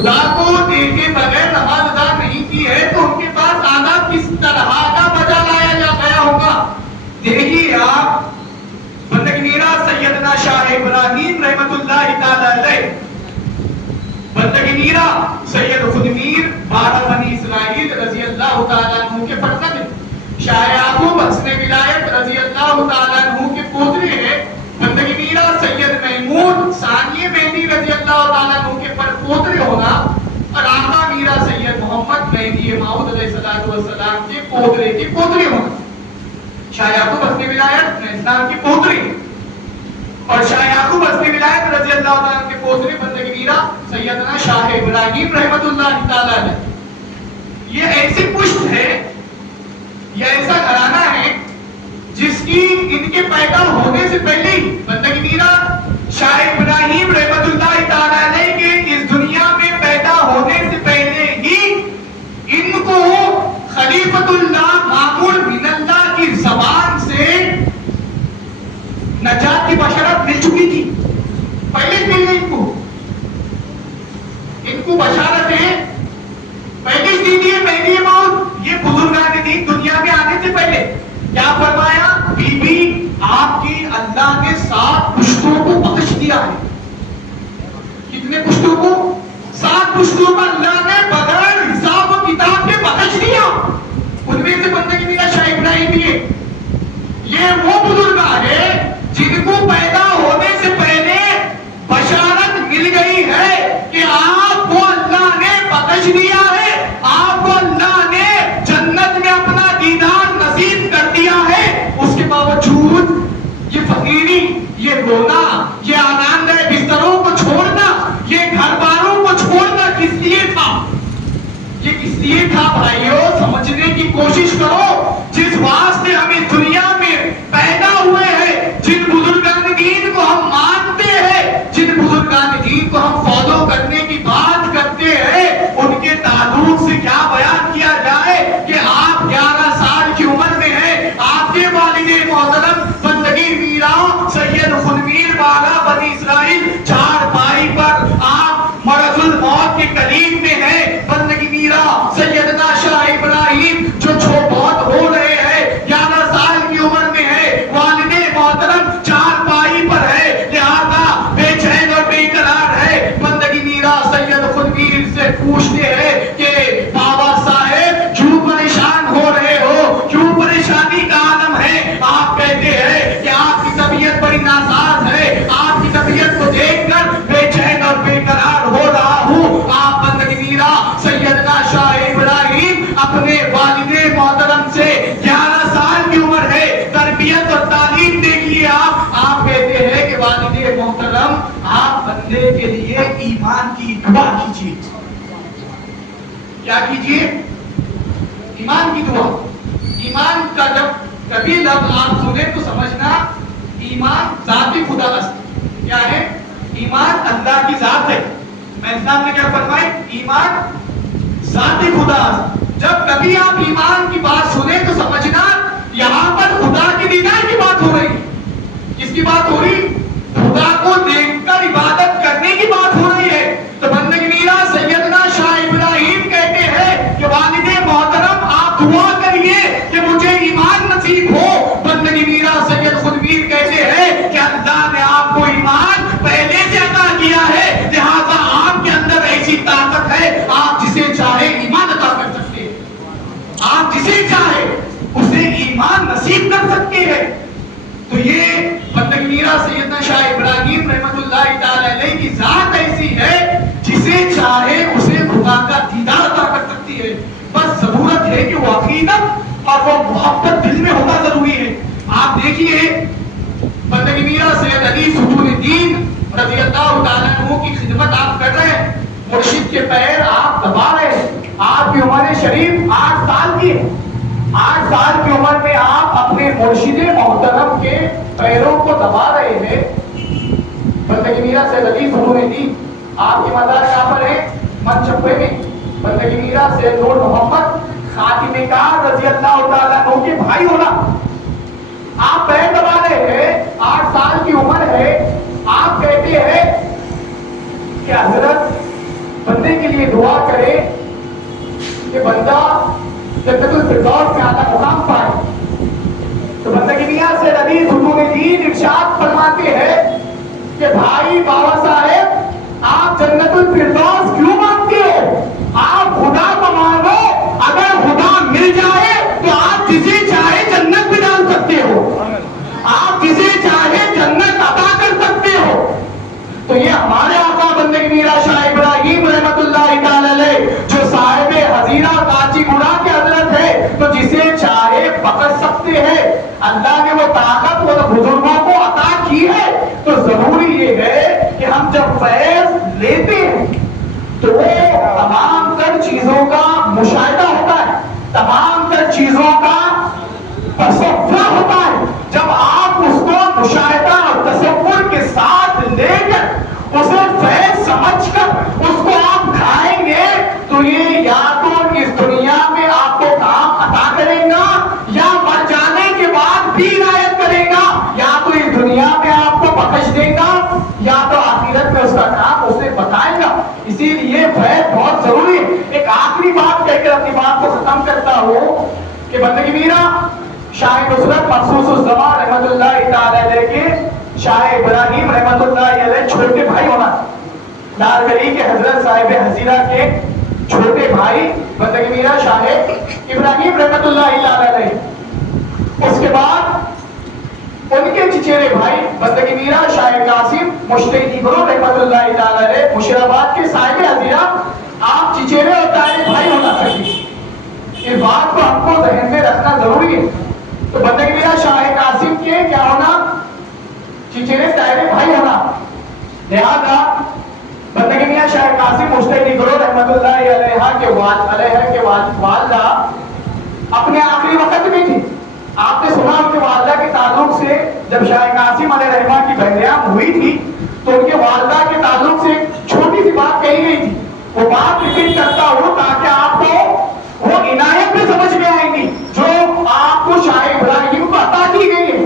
خدا کو دیکھے بغیر نماز ادا نہیں کی ہے تو ان کے پاس آداب کس طرح کا بجا لایا جا گیا ہوگا. دیکھیے آپ بندگی میرا سیدنا شاہ ابراہیم رحمت اللہ تعالی علیہ، بندگی میرا سید خود میر 12 بنی اسرائیل رضی اللہ تعالیٰ عنہ کے فرزند ہیں. شاہ یعقوب حسن ولایت رضی اللہ تعالیٰ عنہ کے پوترے ہیں. بندگی میرا سید محمود ثانی مہدی رضی اللہ تعالیٰ عنہ کے پوترے ہونا اور آقا میرا سید محمد مہدی موعود علیہ السلام کے پوترے ہونا. شاہ یعقوب حسن ولایت اسلام کے پوترے اور شاہ یعقوب حسن ولایت رضی اللہ تعالیٰ کے پوترے بندگی میرا سیدنا شاہ ابراہیم رحمت اللہ تعالیٰ علیہ. یہ ایسی پشت ہے، یہ ایسا گھرانہ ہے جس کی ان کے پیدا ہونے سے پہلے ہی بندگی میرا شاہ ابراہیم رحمت اللہ تعالیٰ علیہ کے اس دنیا میں پیدا ہونے سے پہلے ہی ان کو خلیفۃ اللہ مامون من اللہ کی زبان سے نجات کی بشارت مل چکی تھی. پہلے مل گئی ان کو بشارتیں پہلے دی دی مہدی موعود. یہ بزرگان دین دنیا میں آنے سے پہلے کیا فرمایا؟ بی بی آپ کی اللہ نے 7 پشتوں کو بخش دیا ہے. کتنے پشتوں کو؟ 7 پشتوں کو اللہ نے بغیر حساب و کتاب کے بخش دیا. ان میں سے بندگی میرا شاہ ابراہیم بھی ہے. یہ وہ بزرگ ہے جن کو پیدا ہونے سے پہلے بشارت مل گئی ہے کہ آپ کو اللہ نے بخش دیا ہے، آپ کو اللہ نے جنت میں اپنا دیدار نصیب کر دیا ہے. اس کے باوجود یہ فقیری، یہ رونا، یہ آرام دہ بستروں کو چھوڑنا، یہ گھر والوں کو چھوڑنا کس لیے تھا؟ یہ کس لیے تھا بھائیوں؟ سمجھنے کی کوشش کرو. جس واسطے ہم اس دنیا میں پیدا ہوئے ہیں، جن بزرگان دین کو ہم مانتے ہیں، جن بزرگان دین کو ہم فالو کرنے کی بات کرتے ہیں، ان کے تعلق سے کیا بیان کیا جائے کہ آپ 11 سال کی عمر میں ہیں. آپ کے والد محترم بندگی میرا سید خود میر 12 بنی اسرائیل 4 پائی پر آپ مرض الموت کے قریب میں ہیں. بندگی میرا سیدنا شاہ ابراہیم جو بہت ہو رہے ہیں، 11 سال کی عمر میں ہے، والد محترم 4 پائی پر ہے، لہذا بے چین اور بے قرار ہے. بندگی میرا سید خود میر سے پوچھتے ہیں کہ بابا صاحب کیوں پریشان ہو رہے ہو، کیوں پریشانی کا عالم ہے؟ آپ کہتے ہیں کہ آپ کی طبیعت بڑی ناساز ہے، آپ کی طبیعت کو دیکھ کر بے چین اور بے قرار ہو رہا ہوں. آپ بندگی میرا سیدنا شاہ ابراہیم اپنے والد محترم سے 11 سال کی عمر ہے، تربیت اور تعلیم دیکھیے. آپ کہتے ہیں کہ والد محترم آپ بندے کے لیے ایمان کی دعا کیجیے. کیا کیجیے؟ ایمان کی دعا. ایمان کا جب کبھی لفظ آپ سنیں تو سمجھنا ایمان ذاتی خدا است. کیا ہے؟ ایمان اللہ کی ذات ہے. میں اسلام نے کیا فرمایا؟ ایمان ذاتی خدا است. جب کبھی آپ ایمان کی بات سنیں تو سمجھنا یہاں پر خدا کے دیدار کی بات ہو رہی ہے. کس کی بات ہو رہی؟ خدا کو دیکھ کر عبادت کرنے کی بات ہو رہی ہے. تو بندگی میرا سیدنا شاہ ابراہیم کہتے ہیں کہ والد محترم آپ دعا کریے کہ مجھے ایمان نصیب ہو. بندگی میرا سید خود میر کہتے ہیں کہ اللہ نے آپ کو ایمان پہلے سے عطا کیا ہے، لہذا آپ کے اندر ایسی طاقت ہے آپ جسے چاہے ایمان عطا کر سکتے ہیں، آپ جسے چاہے اسے ایمان نصیب کر سکتے ہیں. تو یہ بندگی میرا سیدنا شاہ ابراہیم رحمت اللہ تعالی علیہ کی ذات ایسی ہے جسے چاہے اسے خدا کا دیدار عطا کر سکتی ہے. بس ضرورت ہے کہ وہ عقیدت اور وہ محبت دل میں ہونا ضروری ہے. آپ دیکھیے بندگی میرا سید علی ستون دین رضی اللہ تعالیٰ عنہ کی خدمت آپ کر رہے ہیں، مرشد کے پیر آپ دبا رہے ہیں. آپ کی عمر شریف 8 سال کی ہے. 8 سال کی عمر میں آپ اپنے مرشد محترم کے پیروں کو دبا رہے ہیں. بندگی میرا سید علی ستون دین آپ کی مزار کہاں پر ہے؟ منچپے میں. بندگی میرا سید نور محمد خاتم کار رضی اللہ تعالیٰ عنہ کے بھائی ہونا. آپ پیر دبا رہے ہیں، 8 سال کی عمر ہے. آپ کہتے ہیں کہ حضرت بندے کے لیے دعا کرے کہ بندہ جنت الفردوس میں اعلیٰ مقام پائے. تو بندگی میاں سے علی حضور دین ارشاد فرماتے ہیں کہ بھائی بابا صاحب آپ جنت الفردوس کیوں مانگتے ہو؟ آپ خدا کو مانگو, اگر خدا مل جائے تو آپ جسے چاہے جنت میں ڈال سکتے ہو, آپ جسے چاہے جنت عطا کر سکتے ہو. تو یہ ہمارے آقا بندگی میرا شاہ ابراہیم رحمت اللہ تعالی علیہ جو صاحب حزیرہ کاچی گڑا کے حضرت ہے, تو جسے چاہے پکڑ سکتے ہیں. اللہ نے وہ طاقت وہ بزرگوں کو عطا کی ہے. تو ضروری یہ ہے کہ ہم جب فیض لیتے ہیں تو وہ تمام تر چیزوں کا مشاہدہ ہوتا ہے, تمام تر چیزوں کا تصور ہوتا ہے. جب آپ اس کو مشاہدہ اور تصور کے ساتھ لے کر اسے فیض سمجھ کر اس کو آپ کھائیں گے تو یہ یا تو اس دنیا میں آپ کو کام عطا کرے گا, یا مر جانے کے بعد بھی عنایت کرے گا, یا تو اس دنیا میں آپ کو بخش دے گا, یا تو آخرت میں اس کا کام اسے بتائے گا. اسی لیے فیض بہت ضروری ہے. ایک آخری بات کہہ کر اپنی بات کو ختم کرتا ہوں کہ بندگی میرا شاہ نصرت مخصوص الزمان رحمت اللہ تعالی علیہ کے شاہ ابراہیم رحمت اللہ علیہ چھوٹے بھائی ہونا, نارگلی کے حضرت صاحب حزیرہ کے چھوٹے بھائی بندگی میرا شاہ ابراہیم رحمت اللہ تعالی علیہ. اس کے بعد ان کے چچیرے بھائی بندگی میرا شاہ قاسم مشتہدی گرو رحمت اللہ تعالی علیہ مشیرآباد کے صاحب حزیرہ. آپ چچیرے اور تائے بھائی ہونا چاہیے, اس بات کو ہم کو ذہن میں رکھنا ضروری ہے. تو بندگی میرا شاہ قاسم کے کیا ہونا, چچیرے تائے بھائی ہونا. لہذا بندگی میاں شاہ قاسم مشتہدی گرو رحمت اللہ علیہ کے والدہ اپنے آخری وقت میں تھی. آپ نے سنا ان کے والدہ کے تعلق سے جب شاہ قاسم علیہ رحمہ کی بہریام ہوئی تھی تو ان کے والدہ کے تعلق سے چھوٹی سی بات کہی گئی تھی. وہ بات ریپیٹ کرتا ہوں تاکہ آپ کو وہ عنایت میں سمجھ میں آئیں گی جو آپ کو شاہ ابراہیم کو عطا کی گئی ہے.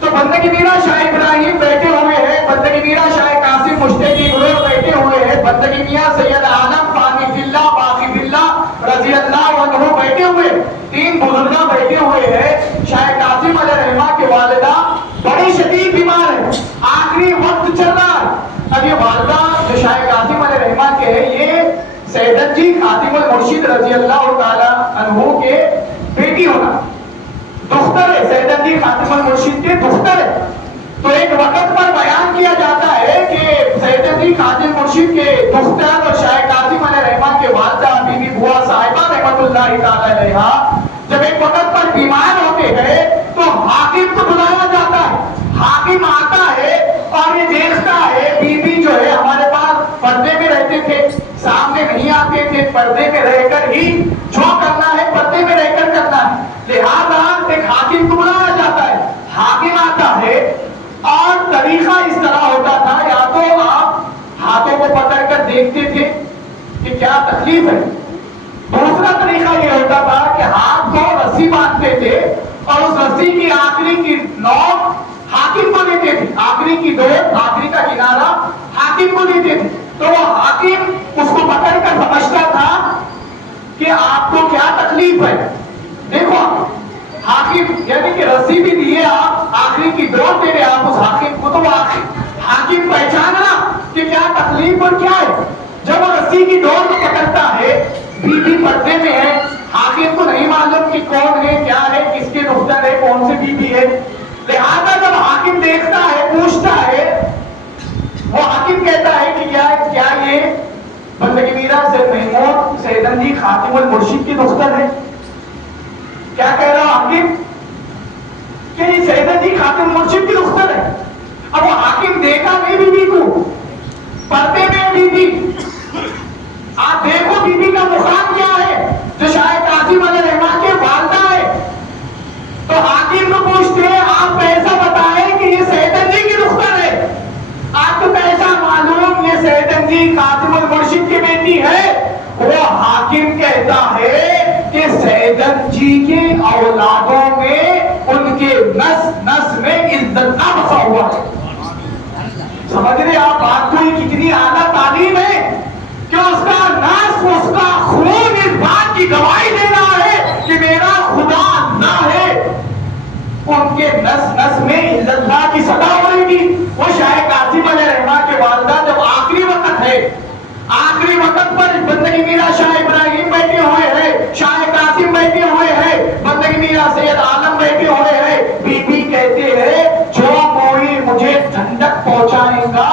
تو بندگی میرا شاہ ابراہیم بیٹھے ہوئے ہیں, بندگی میرا شاہ قاسم مشتہدی گرو بیٹھے ہوئے ہیں, بندگی میاں سید عالم فانی فی اللہ باقی فی اللہ رضی اللہ عنہ بیٹھے ہوئے, تین بزرگاں بیٹھے ہوئے ہیں. شاہ قاسم علیہ رحمہ کے والدہ بڑی شدید بیمار ہے, آخری وقت چل رہا ہے. اب یہ والدہ جو شاہ قاسم علیہ رحمہ کے ہے یہ سیدت جی خاتم المرشد رضی اللہ تعالی عنہ کے بیٹی ہونا, دختر ہے, سیدت جی خاتم المرشد کے دختر ہے. تو ایک وقت پر بیان کیا جاتا ہے کہ سیدت جی خاتم المرشد کے دختر اور شاہ قاسم علیہ رحمہ کے والدہ بی بی بوا صاحبہ رحمت اللہ تعالی علیہ جب ایک وقت پر بیمار ہوتے ہیں تو حاکم کو بلایا جاتا ہے. حاکم آتا ہے اور یہ دیکھتا ہے بی بی جو ہے ہمارے پاس پردے میں رہتے تھے, سامنے نہیں آتے تھے, پردے میں رہ کر ہی جو کرنا ہے پردے میں رہ کر کرنا ہے. لہذا ایک حاکم کو بلایا جاتا ہے. حاکم آتا ہے اور طریقہ اس طرح ہوتا تھا, یا تو آپ ہاتھوں کو پکڑ کر دیکھتے تھے کہ کیا تکلیف ہے, دوسرا طریقہ یہ ہوتا تھا کہ ہاتھ کو رسی باندھتے تھے اور اس رسی کی آخری کی نوک حاکم کو دیتے تھے, آخری کی ڈور آخری کا کنارہ حاکم کو دیتے تھے. تو وہ حاکم اس کو پکڑ کر سمجھتا تھا کہ آپ کو کیا تکلیف ہے. دیکھو حاکم یعنی کہ رسی بھی دیے آپ, آخری کی ڈور دے رہے آپ اس حاکم کو, تو وہ حاکم پہچانا کہ کیا تکلیف اور کیا ہے. جب وہ رسی کی ڈور کو پکڑتا ہے, بی بی پردے میں ہے, حاکم کو نہیں معلوم کہ کون ہے کیا ہے, کس کے دختر ہے, کون سی بی بی ہے. لہذا جب حاکم دیکھتا ہے پوچھتا ہے, وہ حاکم کہتا ہے کہ کیا یہ بندگی میرا سید محمود سیدن جی خاتم المرشد کی دختر ہے. کیا کہہ رہا حاکم کہ یہ سیدن جی خاتم المرشد کی دختر ہے. اب وہ حاکم دیکھا نہیں بی بی کو, پردے میں بی بی, آپ دیکھو بی بی کا مقام کیا ہے جو شاہ قاسم علیہ رحمہ کے والدہ ہے. تو حاکم کو پوچھتے ہیں آپ کیسا بتائیں کہ یہ سیدن جی کی دختر ہے, آپ کو کیسا معلوم یہ سیدن جی خاتم المرشد کی بیٹی ہے. وہ حاکم کہتا ہے کہ سیدن جی کے اولادوں میں ان کے نس نس میں عزت کا بسا ہوا ہے. سمجھ رہے آپ بات کو, کتنی اعلیٰ تعلیم ہے کہ اس کا کی گواہی دے رہا ہے کہ میرا خدا اللہ ہے، ان کے نس نس میں اللہ کی صدا ہو رہی تھی۔ وہ شاہ قاسم علیہ الرحمہ کے والدہ جب آخری وقت ہے، آخری وقت پر بندگی میرا شاہ ابراہیم بیٹھے ہوئے ہیں، شاہ قاسم بیٹھے ہوئے ہیں، بندگی میرا سید عالم بیٹھے ہوئے ہیں، بی بی کہتے ہیں جو کوئی مجھے ٹھنڈک پہنچائے گا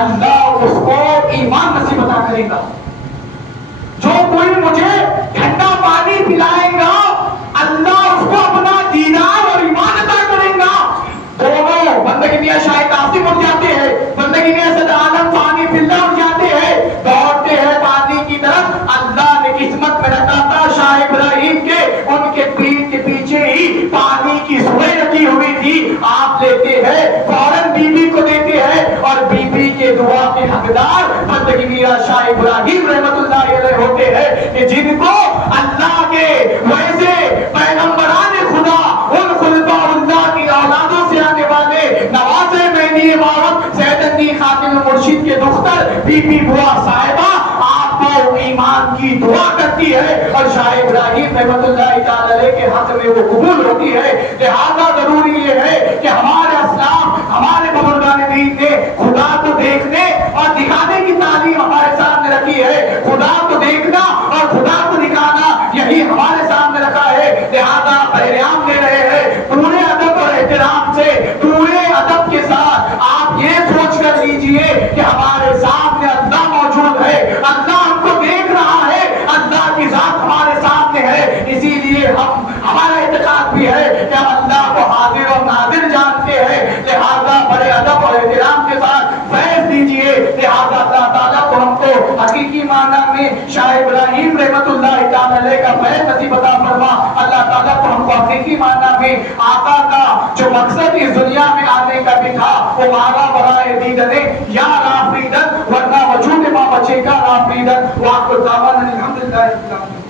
اللہ اس کو ایمان نصیب عطا کرے گا، جو کوئی مجھے ٹھنڈا پانی پلائے گا اللہ اس کو اپنا دینار اور ایمان عطا کرے گا۔ دونوں بندگی میاں شاہ قاسم اٹھ جاتے ہیں، بندگی میاں سید عالم پانی پلنا اٹھ جاتے ہیں، دوڑتے ہیں پانی کی طرف۔ اللہ نے قسمت میں رکھا تھا شاہ ابراہیم کے ان کے پیٹ کے پیچھے ہی پانی کی سوئیں رکھی ہوئی تھی، آپ لیتے ہیں فوراً بی بی کو دیتے ہیں، اور بی بی کے دعا کے حقدار بندگی میاں شاہ ابراہیم رحمت اللہ علیہ ہوتے ہیں کہ جن کو اللہ کے ویسے پیغمبران خدا ان خلفاء اللہ کی اولادوں سے آنے والے نواسے مہدی امامت سیدنی خاتم مرشد کے دختر بی بی بوا صاحبہ آپ کو ایمان کی دعا کرتی ہے، اور شاہ ابراہیم رحمت اللہ تعالی علیہ کے حق میں وہ قبول ہوتی ہے۔ لہذا ضروری یہ ہے کہ ہمارے اسلام ہمارے بزرگان دین نے خدا کو دیکھنے اور دکھانے کی تعلیم ہمارے سامنے رکھی ہے، خدا کو دیکھنا اور خدا کو دکھانا یہی ہمارے سامنے رکھا ہے۔ لہذا پیغام دے رہے ہیں پورے ادب اور احترام سے، پورے ادب کے ساتھ آپ یہ سوچ کر لیجئے کہ ہمارے سامنے اللہ موجود ہے، اللہ ہم کو دیکھ رہا ہے، اللہ کی ذات ہمارے سامنے ہے، اسی لیے ہمارا اعتقاد بھی ہے کہ ہم اللہ کو حاضر اور ناظر جانتے ہیں۔ لہذا بڑے ادب اور احترام کے ساتھ فیض دیجئے۔ لہذا اللہ تعالیٰ کو ہم کو حقیقی معنی میں شاہ ابراہیم رحمت اللہ تعالیٰ علیہ کا فیض نصیب عطا فرما۔ اللہ تعالیٰ کو ہم کو حقیقی معنی میں آقا کا جو مقصد اس دنیا میں آنے کا بھی تھا وہ مالا برائے دیدنے یا رافریدن ورنہ وجود ماں بچے کا رافریدن۔ وآخر دعوانا الحمدللہ رب العالمین۔